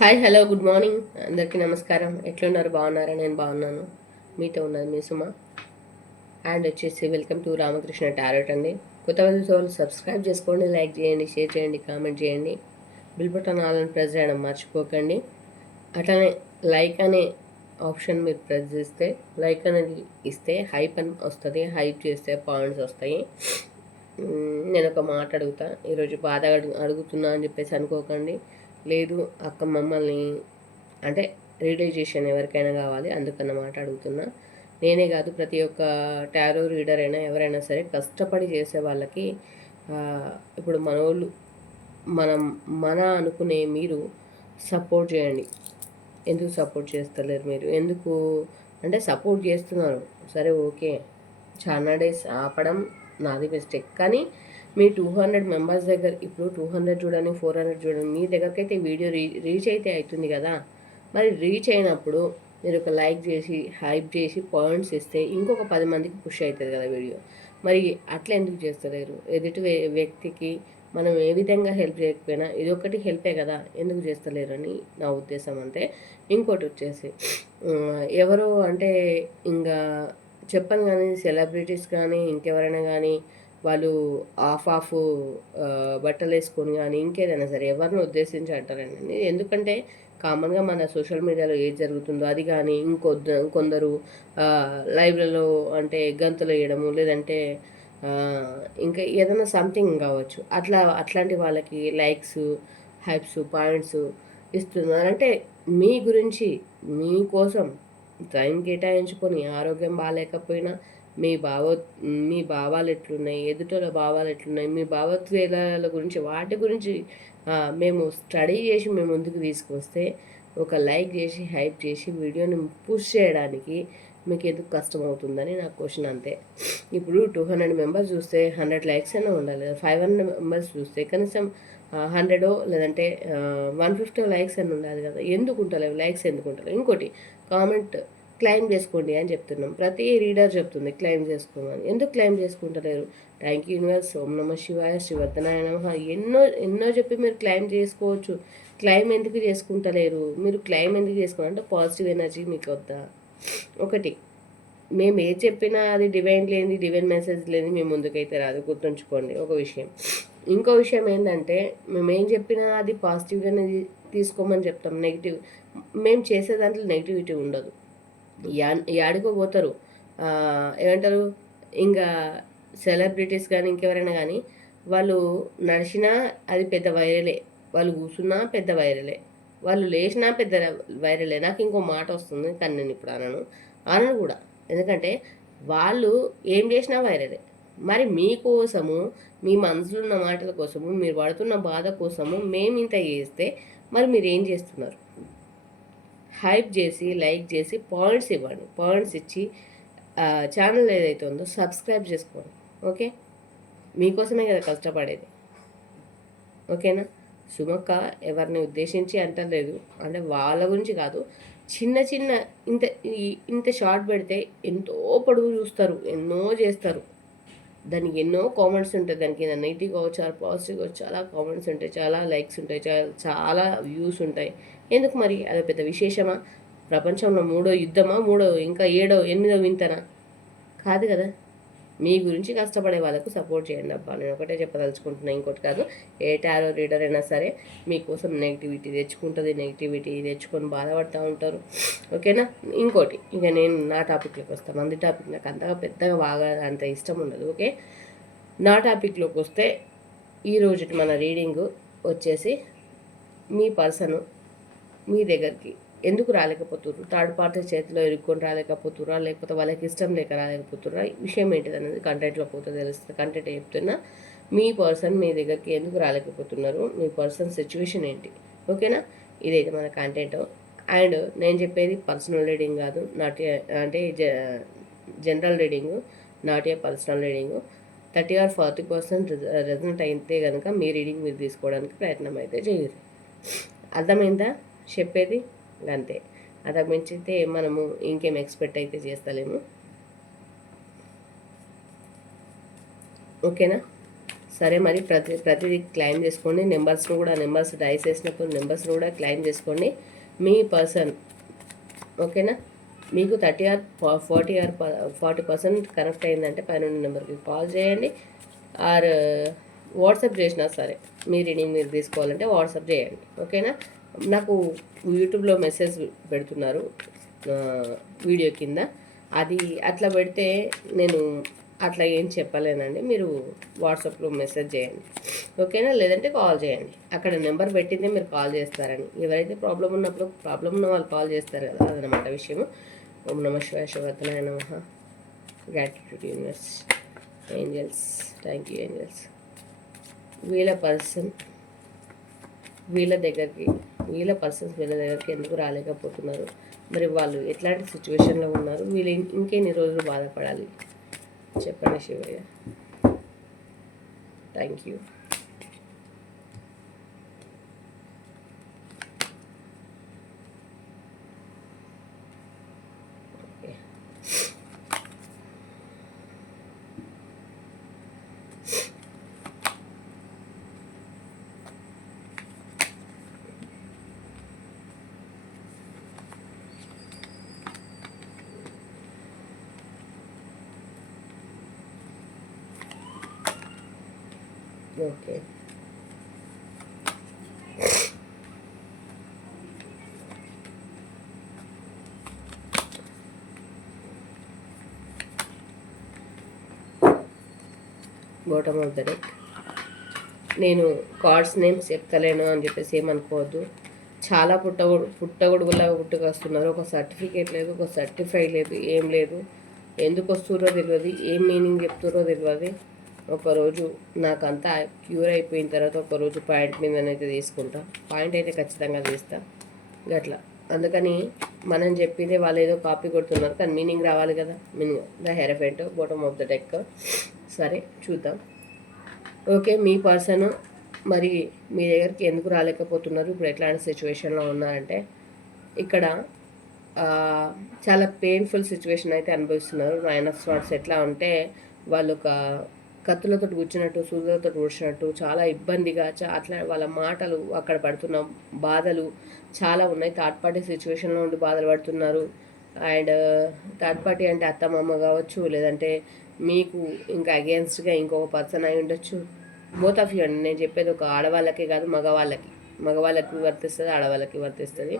Hi hello good morning అందరికీ నమస్కారం. ఎట్లున్నారు? బాగున్నారా? నేను బాగున్నాను. మీతో ఉన్నది మీ సుమ. అండ్ వచ్చేసి వెల్కమ్ టు రామకృష్ణ టారెట్ అండి. కొత్త వాళ్ళు సబ్స్క్రైబ్ చేసుకోండి, లైక్ చేయండి, షేర్ చేయండి, కామెంట్ చేయండి. బిల్ బటన్ ఆల్ని ప్రెస్ చేయడం మర్చిపోకండి. అట్లనే లైక్ అనే ఆప్షన్ మీరు ప్రెస్ చేస్తే, లైక్ అనేది ఇస్తే హైప్ అని వస్తుంది. హైప్ చేస్తే పాయింట్స్ వస్తాయి. నేను ఒక మాట అడుగుతా. ఈరోజు బాధ అడుగుతున్నా అని చెప్పేసి అనుకోకండి. లేదు అక్క మమ్మల్ని అంటే రియలైజేషన్ ఎవరికైనా కావాలి, అందుకన్నమాట అడుగుతున్నా. నేనే కాదు, ప్రతి ఒక్క టారో రీడర్ అయినా ఎవరైనా సరే కష్టపడి చేసే వాళ్ళకి ఇప్పుడు మనోళ్ళు మన అనుకునే మీరు సపోర్ట్ చేయండి. ఎందుకు సపోర్ట్ చేస్తలేరు మీరు? ఎందుకు అంటే సపోర్ట్ చేస్తున్నారు సరే, ఓకే, చాలా డేస్ ఆపడం నాది మిస్టేక్. కానీ మీ 200 మెంబర్స్ దగ్గర ఇప్పుడు 200 చూడండి, 400 చూడండి, మీ దగ్గరికి అయితే వీడియో రీచ్ అయితే అవుతుంది కదా. మరి రీచ్ అయినప్పుడు మీరు ఒక లైక్ చేసి హైప్ చేసి పాయింట్స్ ఇస్తే ఇంకొక 10 మందికి పుష్ అవుతుంది కదా వీడియో. మరి అట్లా ఎందుకు చేస్తలేరు? ఎదుటి వ్యక్తికి మనం ఏ విధంగా హెల్ప్ చేయకపోయినా ఇది ఒకటి హెల్పే కదా, ఎందుకు చేస్తలేరు అని నా ఉద్దేశం. అంతే. ఇంకోటి వచ్చేసి ఎవరు అంటే ఇంకా చెప్పను కానీ సెలబ్రిటీస్ కానీ ఇంకెవరైనా కానీ వాళ్ళు ఆఫ్ బట్టలు వేసుకొని కానీ ఇంకేదైనా సరే ఎవరిని ఉద్దేశించి అంటారండి. ఎందుకంటే కామన్గా మన సోషల్ మీడియాలో ఏది జరుగుతుందో అది కానీ కొందరు లైవ్లలో అంటే గంతులు వేయడము, లేదంటే ఇంకా ఏదైనా సంథింగ్ కావచ్చు, అట్లాంటి వాళ్ళకి లైక్స్, హైప్స్, పాయింట్స్ ఇస్తున్నారంటే మీ గురించి మీకోసం టైం కేటాయించుకొని ఆరోగ్యం బాగాలేకపోయినా మీ మీ భావాలు ఎట్లున్నాయి, ఎదుటల భావాలు ఎట్లున్నాయి, మీ భావోద్వేగాల గురించి వాటి గురించి మేము స్టడీ చేసి మేము ముందుకు తీసుకొస్తే ఒక లైక్ చేసి హైప్ చేసి వీడియోని పుష్ చేయడానికి మీకు ఎందుకు కష్టం అవుతుందని నా క్వశ్చన్. అంతే. ఇప్పుడు 200 మెంబర్స్ చూస్తే 100 లైక్స్ అయినా ఉండాలి కదా. 500 మెంబర్స్ చూస్తే కనీసం 100 లేదంటే 150 లైక్స్ అని ఉండాలి కదా. ఎందుకు ఉంటలేవు లైక్స్? ఎందుకు ఉంటలేవు? ఇంకోటి, కామెంట్ క్లెయిమ్ చేసుకోండి అని చెప్తున్నాం. ప్రతి రీడర్ చెప్తుంది క్లెయిమ్ చేసుకోమని. ఎందుకు క్లెయిమ్ చేసుకుంటలేరు? థ్యాంక్ యూ యూనివర్స్, ఓం నమ శివాయ, శ్రీవర్ధనాయ నమ, ఎన్నో ఎన్నో చెప్పి మీరు క్లెయిమ్ చేసుకోవచ్చు. క్లెయిమ్ ఎందుకు చేసుకుంటలేరు? మీరు క్లెయిమ్ ఎందుకు చేసుకోవాలంటే పాజిటివ్ ఎనర్జీ మీకు వద్దా? ఒకటి, మేము ఏది చెప్పినా అది డివైన్ లేని, డివైన్ మెసేజ్ లేని మేము ముందుకైతే రాదు, గుర్తుంచుకోండి ఒక విషయం. ఇంకో విషయం ఏంటంటే మేము ఏం చెప్పినా అది పాజిటివ్గానే తీసుకోమని చెప్తాం. నెగిటివ్ మేము చేసే దాంట్లో నెగిటివిటీ ఉండదు. యాడికో పోతారు, ఏమంటారు, ఇంకా సెలబ్రిటీస్ కానీ ఇంకెవరైనా కానీ వాళ్ళు నడిచినా అది పెద్ద వైరలే, వాళ్ళు కూర్చున్నా పెద్ద వైరలే, వాళ్ళు లేచినా పెద్ద వైరలే. నాకు ఇంకో మాట వస్తుంది కానీ నేను ఇప్పుడు అనను కూడా. ఎందుకంటే వాళ్ళు ఏం చేసినా వైరలే. మరి మీకోసము, మీ మనసులో ఉన్న మాటల కోసము, మీరు పడుతున్న బాధ కోసము మేము ఇంత చేస్తే మరి మీరు ఏం చేస్తున్నారు? హైప్ చేసి లైక్ చేసి పాయింట్స్ ఇవ్వండి. పాయింట్స్ ఇచ్చి ఛానల్ ఏదైతే ఉందో సబ్స్క్రైబ్ చేసుకోండి. ఓకే, మీకోసమే కదా కష్టపడేది. ఓకేనా? సుమక్క ఎవరిని ఉద్దేశించి అంటలేదు, అంటే వాళ్ళ గురించి కాదు. చిన్న చిన్న ఇంత ఇంత షార్ట్ పెడితే ఎంతో పొడుగు చూస్తారు, ఎన్నో చేస్తారు. దానికి ఎన్నో కామెంట్స్ ఉంటాయి. దానికి నెగిటివ్ కావచ్చు, పాజిటివ్ కావచ్చు, చాలా కామెంట్స్ ఉంటాయి, చాలా లైక్స్ ఉంటాయి, చాలా వ్యూస్ ఉంటాయి. ఎందుకు మరి? అది పెద్ద విశేషమా? ప్రపంచంలో 3వ యుద్ధమా? ఇంకా 8వ వింతనా? కాదు కదా. మీ గురించి కష్టపడే వాళ్ళకు సపోర్ట్ చేయండి అబ్బా, నేను ఒకటే చెప్పదలుచుకుంటున్నా, ఇంకోటి కాదు. ఏ టారో రీడర్ అయినా సరే మీకోసం నెగిటివిటీ తెచ్చుకొని బాధపడుతూ ఉంటారు. ఓకేనా? ఇంకోటి, ఇక నేను నా టాపిక్లోకి వస్తాను. మంది టాపిక్ నాకు అంతగా పెద్దగా బాగా అంత ఇష్టం ఉండదు. ఓకే, నా టాపిక్లోకి వస్తే ఈరోజు మన రీడింగ్ వచ్చేసి మీ పర్సను మీ దగ్గరికి ఎందుకు రాలేకపోతుర్రు? థర్డ్ పార్టీ చేతిలో ఇరుక్కొని రాలేకపోతుర్రా, లేకపోతే వాళ్ళకి ఇష్టం లేక రాలేకపోతుర్రా? విషయం ఏంటిది అనేది కంటెంట్లో పోతే తెలుస్తుంది. కంటెంట్ చెప్తున్నా, మీ పర్సన్ మీ దగ్గరికి ఎందుకు రాలేకపోతున్నారు, మీ పర్సన్ సిచ్యువేషన్ ఏంటి? ఓకేనా? ఇదైతే మన కంటెంట్. అండ్ నేను చెప్పేది పర్సనల్ రీడింగ్ కాదు, అంటే general reading, not a personal reading. 30 or 40% result అయితే కనుక మీ రీడింగ్ మీరు తీసుకోవడానికి ప్రయత్నం అయితే చేయరు. అర్థమైందా చెప్పేది? అంతే. అంతకు మించితే మనము ఇంకేం ఎక్స్పెక్ట్ అయితే చేస్తలేము. ఓకేనా? సరే, మరి ప్రతిదీ క్లైమ్ చేసుకోండి. నెంబర్స్ను కూడా, నెంబర్స్ డైస్ వేసినప్పుడు నెంబర్స్ను కూడా క్లైమ్ చేసుకోండి. మీ పర్సన్ ఓకేనా, మీకు 30 ఆర్ 40% కనెక్ట్ అయిందంటే పైన నెంబర్కి కాల్ చేయండి. ఆర్ వాట్సాప్ చేసినా సరే, మీ రీడింగ్ మీరు తీసుకోవాలంటే వాట్సాప్ చేయండి. ఓకేనా, నాకు యూట్యూబ్లో మెసేజ్ పెడుతున్నారు వీడియో కింద, అది అట్లా పెడితే నేను అట్లా ఏం చెప్పలేనండి. మీరు వాట్సాప్లో మెసేజ్ చేయండి. ఓకేనా, లేదంటే కాల్ చేయండి. అక్కడ నెంబర్ పెట్టిందే మీరు కాల్ చేస్తారని. ఎవరైతే ప్రాబ్లం ఉన్నప్పుడు ప్రాబ్లం ఉన్న వాళ్ళు కాల్ చేస్తారు కదా, అదనమాట విషయం. ఓం నమ శివాయ, శివతనాయ నమః. Gratitude universe, angels, thank you angels. వీళ్ళ పర్సన్స్ వీళ్ళ దగ్గరికి ఎందుకు రాలేకపోతున్నారు, మరి వాళ్ళు ఎట్లాంటి సిచ్యువేషన్లో ఉన్నారు, వీళ్ళు ఇంకెన్ని రోజులు బాధపడాలి చెప్పండి Shivayya. Thank you. Okay, bottom of the deck. నేను కార్డ్స్ నేమ్స్ చెప్తలేను అని చెప్పేసి ఏమనుకోవద్దు. చాలా పుట్టగొడుగులాగా పుట్టుకొస్తున్నారు. ఒక సర్టిఫికేట్ లేదు, ఒక సర్టిఫై లేదు, ఏం లేదు. ఎందుకు వస్తుర్రో తెలియదు, ఏం మీనింగ్ చెప్తుర్రో తెలియదు. ఒకరోజు నాకంతా క్యూర్ అయిపోయిన తర్వాత ఒకరోజు పాయింట్ మీదనైతే తీసుకుంటా. పాయింట్ అయితే ఖచ్చితంగా తీస్తా గట్లా. అందుకని మనం చెప్పిందే వాళ్ళు ఏదో కాపీ కొడుతున్నారు, కానీ మీనింగ్ రావాలి కదా. Meaning the hierophant, bottom of the deck. సరే చూద్దాం. ఓకే, మీ పర్సన్ మరి మీ దగ్గరికి ఎందుకు రాలేకపోతున్నారు, ఇప్పుడు ఎట్లాంటి సిచ్యువేషన్లో ఉన్నారంటే, ఇక్కడ చాలా పెయిన్ఫుల్ సిచ్యువేషన్ అయితే అనుభవిస్తున్నారు. 9 of Swords ఎట్లా ఉంటే, వాళ్ళు ఒక కత్తులతో కూర్చున్నట్టు, సూదులతో కూర్చున్నట్టు, చాలా ఇబ్బందిగా, అట్లా వాళ్ళ మాటలు, అక్కడ పడుతున్న బాధలు చాలా ఉన్నాయి. థర్డ్ పార్టీ సిచ్యువేషన్లో ఉండి బాధలు పడుతున్నారు. అండ్ థర్డ్ పార్టీ అంటే అత్తమామ కావచ్చు, లేదంటే మీకు ఇంకా అగేన్స్ట్గా ఇంకొక పర్సన్ అయి ఉండొచ్చు. బోత్ ఆఫ్ యూ అండి. నేను చెప్పేది ఒక ఆడవాళ్ళకే కాదు, మగవాళ్ళకి వర్తిస్తుంది, ఆడవాళ్ళకి వర్తిస్తుంది.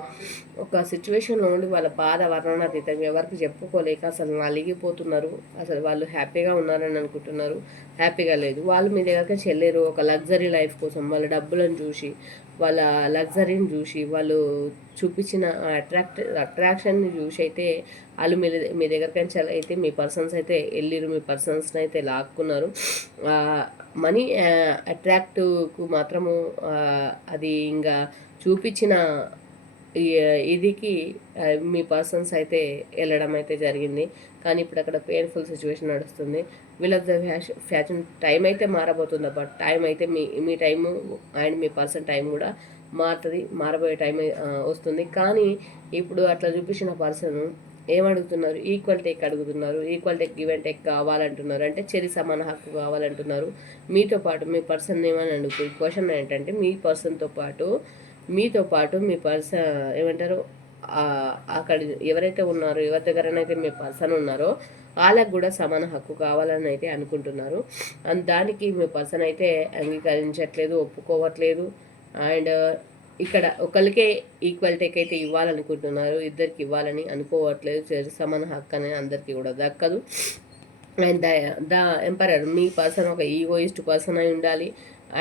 ఒక సిచ్యువేషన్లో ఉండి వాళ్ళ బాధ వర్ణనాతీతం, ఎవరికి చెప్పుకోలేక అసలు నలిగిపోతున్నారు. అసలు వాళ్ళు హ్యాపీగా ఉన్నారని అనుకుంటున్నారు, హ్యాపీగా లేదు. వాళ్ళు మీ దగ్గరికి చెల్లేరు. ఒక లగ్జరీ లైఫ్ కోసం వాళ్ళ డబ్బులను చూసి, వాళ్ళ లగ్జరీని చూసి, వాళ్ళు చూపించిన అట్రాక్షన్ని చూసి అయితే వాళ్ళు మీ దగ్గరికి అయితే మీ పర్సన్స్ అయితే వెళ్ళిరు, మీ పర్సన్స్ని అయితే లాక్కున్నారు. మనీ అట్రాక్టివ్కు మాత్రము అది ఇంకా చూపించిన ఇదికి మీ పర్సన్స్ అయితే వెళ్ళడం అయితే జరిగింది. కానీ ఇప్పుడు అక్కడ పెయిన్ఫుల్ సిచ్యువేషన్ నడుస్తుంది. వీళ్ళ ఫ్యాషన్ టైం అయితే మారబోతుంది, బట్ టైం అయితే మీ టైము అండ్ మీ పర్సన్ టైం కూడా మారుతుంది, మారబోయే టైం వస్తుంది. కానీ ఇప్పుడు అట్లా చూపించిన పర్సన్ ఏమడుగుతున్నారు, ఈక్వల్ టేక్ అడుగుతున్నారు. Equal take, give and take కావాలంటున్నారు, అంటే చెరి సమాన హక్కు కావాలంటున్నారు. మీతో పాటు మీ పర్సన్ ఏమని అడుగుతుంది. క్వశ్చన్ ఏంటంటే, మీ పర్సన్తో పాటు మీ పర్సన్ ఏమంటారు, అక్కడ ఎవరైతే ఉన్నారో, ఎవరి దగ్గరనైతే మీ పర్సన్ ఉన్నారో వాళ్ళకు కూడా సమాన హక్కు కావాలని అయితే అనుకుంటున్నారు. దానికి మీ పర్సన్ అయితే అంగీకరించట్లేదు, ఒప్పుకోవట్లేదు. అండ్ ఇక్కడ ఒకరికే ఈక్వల్ టేక్ అయితే ఇవ్వాలనుకుంటున్నారు, ఇద్దరికి ఇవ్వాలని అనుకోవట్లేదు. సమాన హక్కు అనేది అందరికీ కూడా దక్కదు. And the emperor, me person ఒక ఈగోయిస్ట్ పర్సన్ అయి ఉండాలి.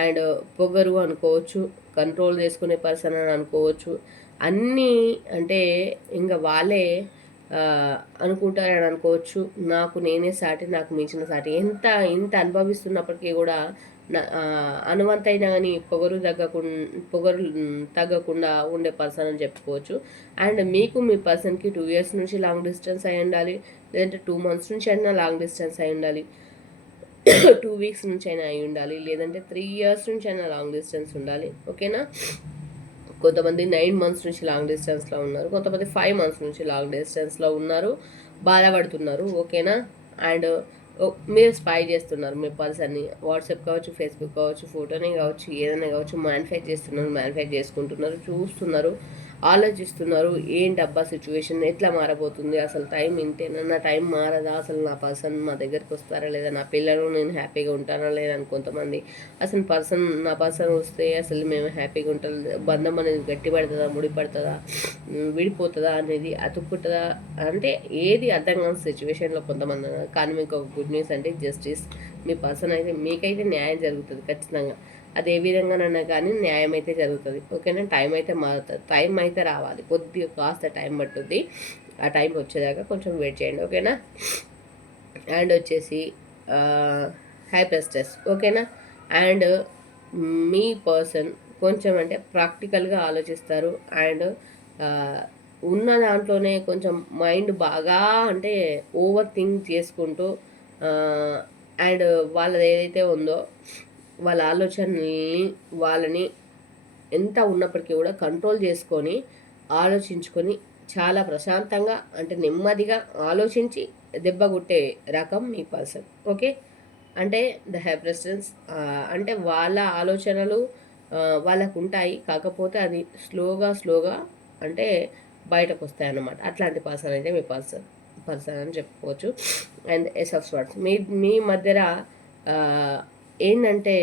అండ్ పొగరు అనుకోవచ్చు, కంట్రోల్ చేసుకునే పర్సన్ అని అనుకోవచ్చు. అన్నీ అంటే ఇంకా వాళ్ళే అనుకుంటారని అనుకోవచ్చు. నాకు నేనే సాటి, నాకు మించిన సాటి. ఇంత అనుభవిస్తున్నప్పటికీ కూడా అనువంతైనా కానీ పొగరు తగ్గకుండా ఉండే పర్సన్ అని చెప్పుకోవచ్చు. అండ్ మీకు మీ పర్సన్కి 2 years నుంచి లాంగ్ డిస్టెన్స్ అయి ఉండాలి, లేదంటే 2 months నుంచి అయినా లాంగ్ డిస్టెన్స్ అయి ఉండాలి, 2 weeks నుంచి అయినా అయి ఉండాలి, లేదంటే 3 years నుంచి అయినా లాంగ్ డిస్టెన్స్ ఉండాలి. ఓకేనా, కొంతమంది 9 months నుంచి లాంగ్ డిస్టెన్స్లో ఉన్నారు, కొంతమంది 5 months నుంచి లాంగ్ డిస్టెన్స్లో ఉన్నారు, బాధపడుతున్నారు. ఓకేనా, అండ్ మీరు స్పై చేస్తున్నారు మీ పర్సన్ని. వాట్సాప్ కావచ్చు, ఫేస్బుక్ కావచ్చు, ఫోటోనే కావచ్చు, ఏదైనా కావచ్చు, మ్యానిఫెక్ట్ చేస్తున్నారు, మ్యానిఫెక్ట్ చేసుకుంటున్నారు, చూస్తున్నారు, ఆలోచిస్తున్నారు. ఏంటబ్బా సిచ్యువేషన్ ఎట్లా మారబోతుంది, అసలు టైం ఇంతేనా, నా టైం మారదా, అసలు నా పర్సన్ మా దగ్గరికి వస్తారా లేదా, నా పిల్లలు నేను హ్యాపీగా ఉంటానా లేదా అని కొంతమంది. అసలు నా పర్సన్ వస్తే అసలు మేము హ్యాపీగా ఉంటాం, బంధం అనేది గట్టి పడుతుందా, ముడి పడుతుందా, విడిపోతుందా అనేది, అతుక్కుంటుందా అంటే ఏది అర్థం కాని సిచ్యువేషన్లో కొంతమంది ఉన్నారు. కానీ మీకు ఒక గుడ్ న్యూస్ అంటే జస్టిస్. మీ పర్సన్ అయితే మీకైతే న్యాయం జరుగుతుంది ఖచ్చితంగా. అది ఏ విధంగానైనా కానీ న్యాయం అయితే జరుగుతుంది. ఓకేనా. టైం అయితే మారుతుంది, టైం అయితే రావాలి, కొద్దిగా కాస్త టైం పట్టుద్ది. ఆ టైం వచ్చేదాకా కొంచెం వెయిట్ చేయండి. ఓకేనా. అండ్ వచ్చేసి హై ప్రెస్టెస్. ఓకేనా. అండ్ మీ పర్సన్ కొంచెం అంటే ప్రాక్టికల్గా ఆలోచిస్తారు. అండ్ ఉన్న దాంట్లోనే కొంచెం మైండ్ బాగా అంటే ఓవర్ థింక్ చేసుకుంటూ అండ్ వాళ్ళది ఏదైతే ఉందో వాళ్ళ వాళ్ళని ఎంత ఉన్నప్పటికీ కూడా కంట్రోల్ చేసుకొని ఆలోచించుకొని చాలా ప్రశాంతంగా అంటే నెమ్మదిగా ఆలోచించి దెబ్బ కొట్టే రకం మీ పర్సన్. ఓకే. అంటే ద హ్యావ్ ప్రెసిడెన్స్ అంటే వాళ్ళ ఆలోచనలు వాళ్ళకు ఉంటాయి, కాకపోతే అది స్లోగా అంటే బయటకు వస్తాయి అన్నమాట. అట్లాంటి పర్సన్ అయితే మీ పర్సన్ అని చెప్పుకోవచ్చు. అండ్ ఎస్ ఆఫ్ స్వార్డ్స్ మీ మధ్యన ఏంటంటే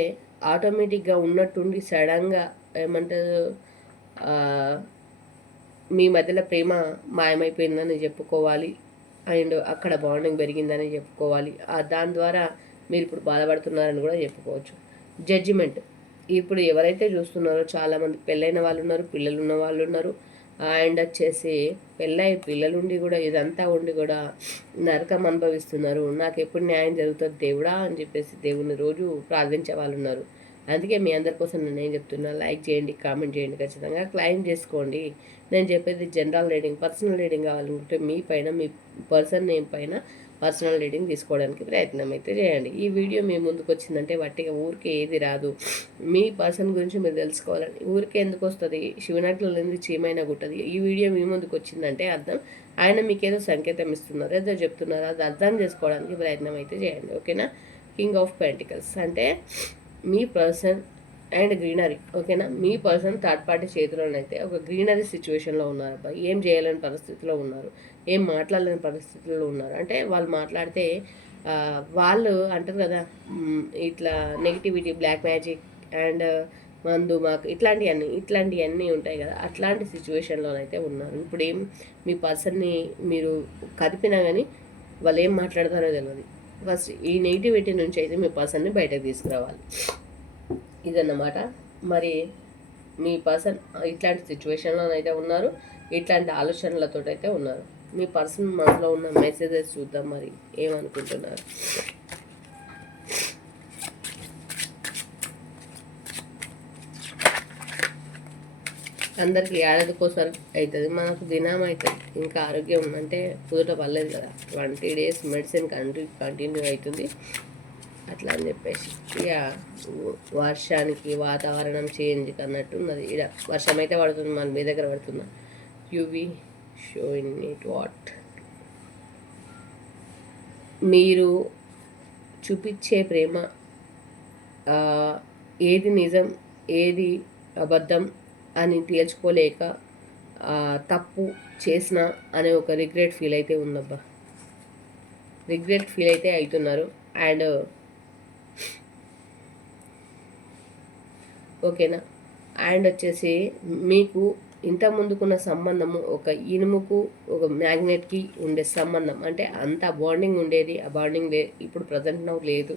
ఆటోమేటిక్గా ఉన్నట్టుండి సడన్గా ఏమంటారు మీ మధ్యలో ప్రేమ మాయమైపోయిందని చెప్పుకోవాలి. అండ్ అక్కడ బాండింగ్ పెరిగిందని చెప్పుకోవాలి. దాని ద్వారా మీరు ఇప్పుడు బాధపడుతున్నారని కూడా చెప్పుకోవచ్చు. జడ్జిమెంట్. ఇప్పుడు ఎవరైతే చూస్తున్నారో చాలామంది పెళ్ళైన వాళ్ళు ఉన్నారు, పిల్లలు ఉన్న వాళ్ళు ఉన్నారు. అండ్ వచ్చేసి పిల్లలుండి కూడా ఇదంతా ఉండి కూడా నరకం అనుభవిస్తున్నారు. నాకు ఎప్పుడు న్యాయం జరుగుతుంది దేవుడా అని చెప్పేసి దేవుని రోజు ప్రార్థించే వాళ్ళు ఉన్నారు. అందుకే మీ అందరి కోసం నేను ఏం చెప్తున్నా, లైక్ చేయండి, కామెంట్ చేయండి, ఖచ్చితంగా క్లైమ్ చేసుకోండి. నేను చెప్పేది జనరల్ రీడింగ్. పర్సనల్ రీడింగ్ కావాలనుకుంటే మీ పర్సన్ నేమ్ పైన పర్సనల్ రీడింగ్ తీసుకోవడానికి ప్రయత్నం అయితే చేయండి. ఈ వీడియో మీ ముందుకు వచ్చిందంటే వట్టిగా ఊరికే ఏది రాదు. మీ పర్సన్ గురించి మీరు తెలుసుకోవాలని ఊరికే ఎందుకు వస్తుంది, శివనాట్లో లేని చీమైనా గుట్టది. ఈ వీడియో మీ ముందుకు వచ్చిందంటే అర్థం ఆయన మీకు ఏదో సంకేతం ఇస్తున్నారు, ఏదో చెప్తున్నారు, అది అర్థం చేసుకోవడానికి ప్రయత్నం అయితే చేయండి. ఓకేనా. కింగ్ ఆఫ్ పెంటికల్స్ అంటే మీ పర్సన్ అండ్ గ్రీనరీ. ఓకేనా. మీ పర్సన్ థర్డ్ పార్టీ చేతిలోనైతే ఒక గ్రీనరీ సిచ్యువేషన్లో ఉన్నారు. అబ్బాయి ఏం చేయలేని పరిస్థితిలో ఉన్నారు, ఏం మాట్లాడలేని పరిస్థితుల్లో ఉన్నారు. అంటే వాళ్ళు మాట్లాడితే వాళ్ళు అంటారు కదా ఇట్లా నెగిటివిటీ, బ్లాక్ మ్యాజిక్ అండ్ మందు మాకు ఇట్లాంటివన్నీ ఉంటాయి కదా, అట్లాంటి సిచ్యువేషన్లోనైతే ఉన్నారు. ఇప్పుడు మీ పర్సన్ని మీరు కదిపినా కానీ వాళ్ళు ఏం మాట్లాడతారో తెలియదు. ఫస్ట్ ఈ నెగిటివిటీ నుంచి అయితే మీ పర్సన్ని బయటకు తీసుకురావాలి. ఇదన్నమాట. మరి మీ పర్సన్ ఇట్లాంటి సిచ్యువేషన్లోనైతే ఉన్నారు, ఇట్లాంటి ఆలోచనలతో అయితే ఉన్నారు. మీ పర్సన్ మనలో ఉన్న మెసేజెస్ చూద్దాం మరి ఏమనుకుంటున్నారు. అందరికీ ఏడాదికోసారి అవుతుంది, మనకు దినం అవుతుంది. ఇంకా ఆరోగ్యం అంటే కుదుట పర్లేదు కదా, 20 days మెడిసిన్ కంటిన్యూ అవుతుంది అట్లా అని చెప్పేసి. ఇక వర్షానికి వాతావరణం చేంజ్ అన్నట్టు ఉన్నది. ఇక వర్షం అయితే పడుతుంది, మన మీ దగ్గర పడుతుందా. UV show in it what మీరు చూపించే ప్రేమ ఏది నిజం ఏది అబద్ధం అని తేల్చుకోలేక తప్పు చేసిన అనే ఒక రిగ్రెట్ ఫీల్ అయితే ఉందబ్బా. రిగ్రెట్ ఫీల్ అయితే అవుతున్నారు. అండ్ ఓకేనా. అండ్ వచ్చేసి మీకు ఇంత ముందుకున్న సంబంధము ఒక ఇనుముకు ఒక మ్యాగ్నెట్కి ఉండే సంబంధం, అంటే అంత బాండింగ్ ఉండేది, ఆ బాండింగ్ ఇప్పుడు ప్రజెంట్ లేదు.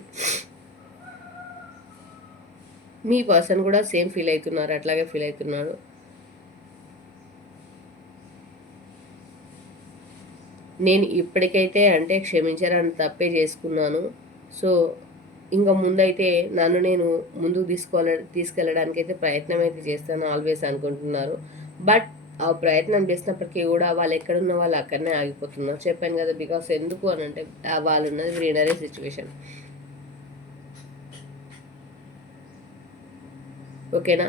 మీ పర్సన్ కూడా సేమ్ ఫీల్ అవుతున్నారు, అట్లాగే ఫీల్ అవుతున్నారు. నేను ఇప్పటికైతే అంటే క్షమించడానికి తప్పే చేసుకున్నాను, సో ఇంకా ముందైతే నన్ను నేను ముందుకు తీసుకెళ్ళడానికి అయితే ప్రయత్నం అయితే చేస్తాను ఆల్వేస్ అనుకుంటున్నారు. బట్ ఆ ప్రయత్నం చేసినప్పటికీ కూడా వాళ్ళు ఎక్కడున్న వాళ్ళు అక్కడనే ఆగిపోతున్నారు. చెప్పాను కదా, బికాస్ ఎందుకు అని అంటే వాళ్ళు ఉన్నది గ్రీనరీ సిచ్యువేషన్. ఓకేనా.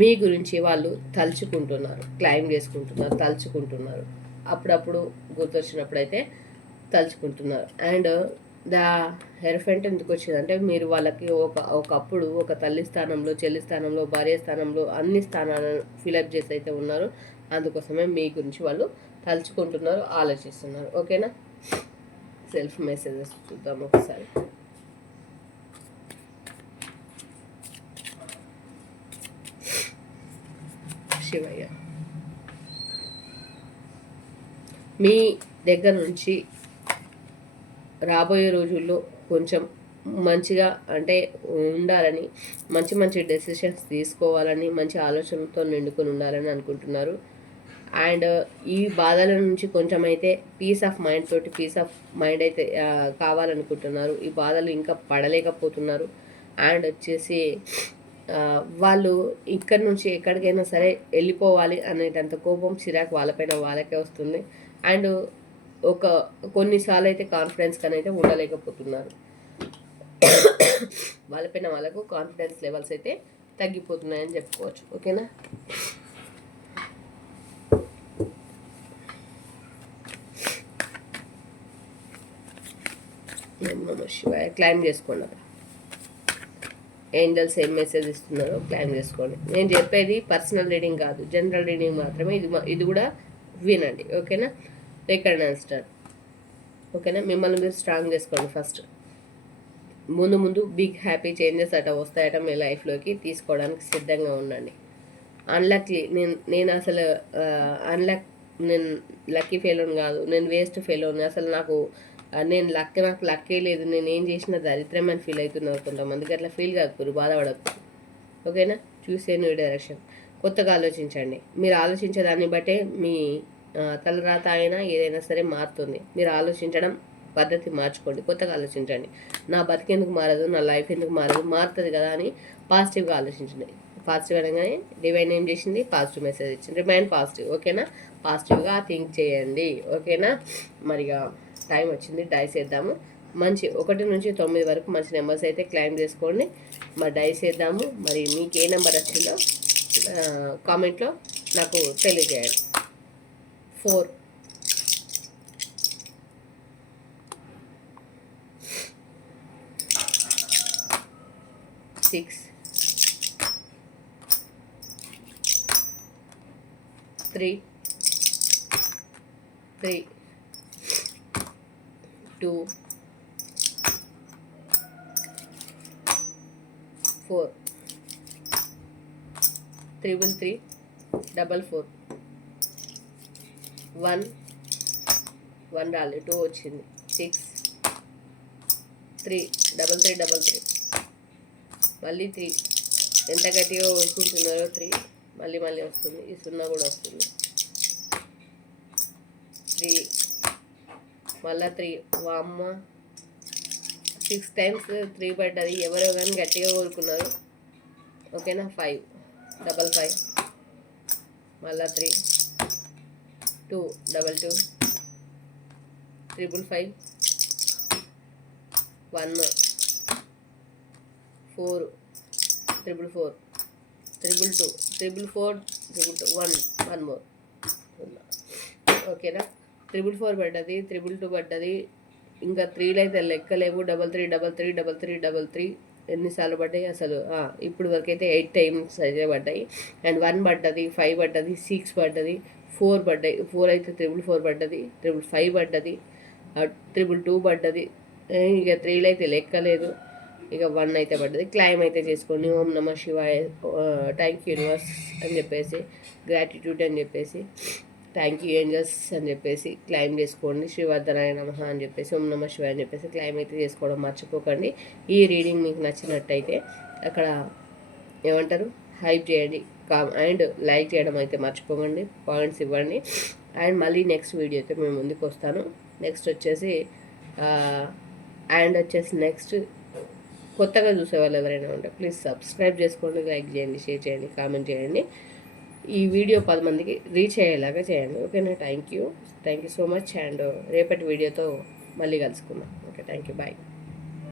మీ గురించి వాళ్ళు తలుచుకుంటున్నారు, క్లైమ్ చేసుకుంటున్నారు, తలుచుకుంటున్నారు, అప్పుడప్పుడు గుర్తొచ్చినప్పుడు అయితే తలుచుకుంటున్నారు. అండ్ ద హెరఫెంట్ ఎందుకు వచ్చిందంటే మీరు వాళ్ళకి ఒకప్పుడు ఒక తల్లి స్థానంలో, చెల్లి స్థానంలో, భార్య స్థానంలో అన్ని స్థానాలను ఫిలప్ చేసి అయితే ఉన్నారు. అందుకోసమే మీ గురించి వాళ్ళు తలుచుకుంటున్నారు, ఆలోచిస్తున్నారు. ఓకేనా? సెల్ఫ్ మెసేజెస్ చూద్దాం ఒకసారి. శివయ్య, మీ దగ్గర నుంచి రాబోయే రోజుల్లో కొంచెం మంచిగా అంటే ఉండాలని, మంచి మంచి డెసిషన్స్ తీసుకోవాలని, మంచి ఆలోచనలతో నిండుకొని ఉండాలని అనుకుంటున్నారు. అండ్ ఈ బాధల నుంచి కొంచెం అయితే పీస్ ఆఫ్ మైండ్ అయితే కావాలనుకుంటున్నారు. ఈ బాధలు ఇంకా పడలేకపోతున్నారు. అండ్ వచ్చేసి వాళ్ళు ఇక్కడి నుంచి ఎక్కడికైనా సరే వెళ్ళిపోవాలి అనేటంత కోపం, చిరాకు వాళ్ళపైన వాళ్ళకే వస్తుంది. అండ్ కొన్నిసార్లు అయితే కాన్ఫిడెన్స్ కానీ అయితే ఉండలేకపోతున్నారు. వాళ్ళపైన వాళ్ళకు కాన్ఫిడెన్స్ లెవెల్స్ అయితే తగ్గిపోతున్నాయని చెప్పుకోవచ్చు. ఓకేనా? శివాయ క్లైమ్ చేసుకోండి. ఏంజల్స్ ఏం మెసేజ్ ఇస్తున్నారో క్లైమ్ చేసుకోండి. నేను చెప్పేది పర్సనల్ రీడింగ్ కాదు, జనరల్ రీడింగ్ మాత్రమే. ఇది కూడా వినండి. ఓకేనా? Recognise start. ఓకేనా? మిమ్మల్ని మీరు స్ట్రాంగ్ చేసుకోండి. ఫస్ట్ ముందు బిగ్ హ్యాపీ చేంజెస్ వస్తాయట మీ లైఫ్లోకి. తీసుకోవడానికి సిద్ధంగా ఉండండి. అన్లక్కీ నేను అసలు నేను లక్కీ ఫెయిల్ని కాదు, నేను వేస్ట్ ఫెయిల్ని, అసలు నాకు లక్కే లేదు, నేను ఏం చేసిన దరిద్రమని ఫీల్ అవుతున్నారు కొంతమందికి. అట్లా ఫీల్ కాకపోరు, బాధపడకు. ఓకేనా? చూసే న్యూ డైరెక్షన్. కొత్తగా ఆలోచించండి. మీరు ఆలోచించే దాన్ని బట్టే మీ తలరాత అయినా ఏదైనా సరే మారుతుంది. మీరు ఆలోచించడం పద్ధతి మార్చుకోండి. కొత్తగా ఆలోచించండి. నా బతికి ఎందుకు మారదు, నా లైఫ్ ఎందుకు మారదు, మారుతుంది కదా అని పాజిటివ్గా ఆలోచించండి. పాజిటివ్ అనగానే డివైన్ ఏం చేసింది? పాజిటివ్ మెసేజ్ ఇచ్చింది. Remain positive. ఓకేనా? పాజిటివ్గా థింక్ చేయండి. ఓకేనా? మరిగా టైం వచ్చింది, డైస్ వేద్దాము. మంచి 1 నుంచి 9 వరకు మంచి నెంబర్స్ అయితే క్లైమ్ చేసుకోండి. మరి డైస్ వేద్దాము. మరి మీకు ఏ నెంబర్ వచ్చిందో కామెంట్లో నాకు తెలియజేయండి. 4, 6, 3, 2, 4, 333, 44, 1 రాలేదు, 2 వచ్చింది. 6, 3, 33, మళ్ళీ 3. ఎంత గట్టిగా వేసుకుంటున్నారో 3 మళ్ళీ వస్తుంది. ఈ 0 కూడా వస్తుంది. 3, మళ్ళీ 3. వామ్మ, 6 times 3 పడ్డది. ఎవరో కానీ గట్టిగా కోరుకున్నారు. ఓకేనా? 5, 55, మళ్ళీ 3, 2, 22, 555, 1, 4, 444, 222, 444, 1 more. ఓకేనా? 444 పడ్డది, 222 పడ్డది. ఇంకా 3లు అయితే లెక్కలేవు. 33 ఎన్నిసార్లు పడ్డాయి అసలు? ఇప్పుడు వరకు అయితే 8 times అయితే పడ్డాయి. అండ్ 1 పడ్డది, 5 పడ్డది, 6 పడ్డది, 4 పడ్డాయి. 4 అయితే 444 పడ్డది, 555 పడ్డది, 222 పడ్డది. ఇక 3లు అయితే లెక్కలేదు. ఇక 1 అయితే పడ్డది. క్లైమ్ అయితే చేసుకోండి. ఓం నమ శివాయ, థ్యాంక్ యూ యూనివర్స్ అని చెప్పేసి, గ్రాటిట్యూడ్ అని చెప్పేసి, థ్యాంక్ యూ ఏంజల్స్ అని చెప్పేసి క్లైమ్ చేసుకోండి. శ్రీవర్ధనాయ నమః అని చెప్పేసి, ఓం నమ శివాయ అని చెప్పేసి క్లైమ్ అయితే చేసుకోవడం మర్చిపోకండి. ఈ రీడింగ్ మీకు నచ్చినట్టయితే అక్కడ ఏమంటారు, హైప్ చేయండి. అండ్ లైక్ చేయడం అయితే మర్చిపోకండి. పాయింట్స్ ఇవ్వండి. అండ్ మళ్ళీ నెక్స్ట్ వీడియో అయితే మేము ముందుకు వస్తాను. నెక్స్ట్ వచ్చేసి నెక్స్ట్ కొత్తగా చూసే వాళ్ళు ఎవరైనా ఉంటే ప్లీజ్ సబ్స్క్రైబ్ చేసుకోండి, లైక్ చేయండి, షేర్ చేయండి, కామెంట్ చేయండి. ఈ వీడియో 10 మందికి రీచ్ అయ్యేలాగా చేయండి. ఓకేనా? Thank you so much. And రేపటి వీడియోతో మళ్ళీ కలుసుకుందాం. Okay, thank you, bye.